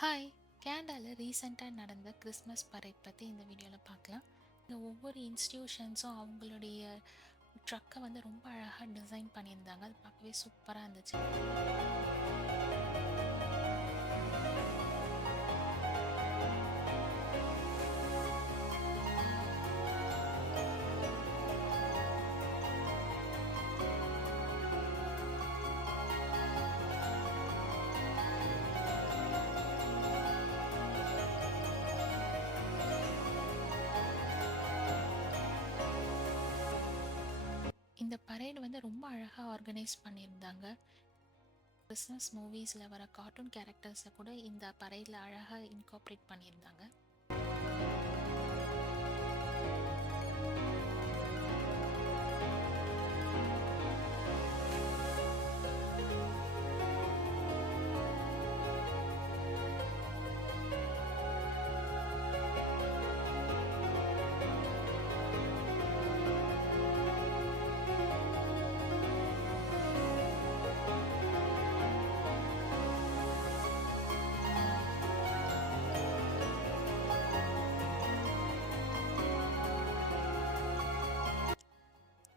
Hi! கேனடால ரீசென்ட்டா நடந்த Christmas parade பத்தி இந்த வீடியோல பார்க்கலாம். இங்க ஒவ்வொரு இன்ஸ்டிடியூஷன்ஸும் அவங்களுடைய ட்ரக்க வந்து ரொம்ப அழகா டிசைன் பண்ணியிருந்தாங்க. அது பார்க்கவே சூப்பரா இருந்துச்சு. இந்த பரேட் வந்து ரொம்ப அழகா ஆர்கனைஸ் பண்ணியிருந்தாங்க. கிறிஸ்மஸ் மூவிஸ்ல வர கார்ட்டூன் கேரக்டர்ஸ கூட இந்த பரேட்ல அழகா இன்கார்ப்பரேட் பண்ணியிருந்தாங்க.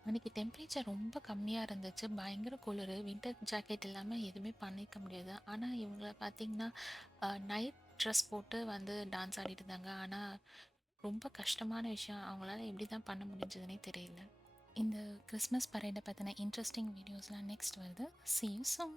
அன்னைக்கு டெம்பரேச்சர் ரொம்ப கம்மியா இருந்துச்சு. பயங்கர குளிரு. வின்டர் ஜாக்கெட் இல்லாம எதுவுமே பண்ணிக்க முடியாது. ஆனா, இவங்கள பார்த்தீங்கன்னா, நைட் ட்ரெஸ் போட்டு வந்து டான்ஸ் ஆடிட்டு இருந்தாங்க. ஆனா, ரொம்ப கஷ்டமான விஷயம். அவங்களால எப்படி தான் பண்ண முடிஞ்சதுன்னே தெரியல. இந்த கிறிஸ்மஸ் பரேட பத்தின இன்ட்ரெஸ்டிங் வீடியோஸ்லாம் நெக்ஸ்ட் வருது. See you soon.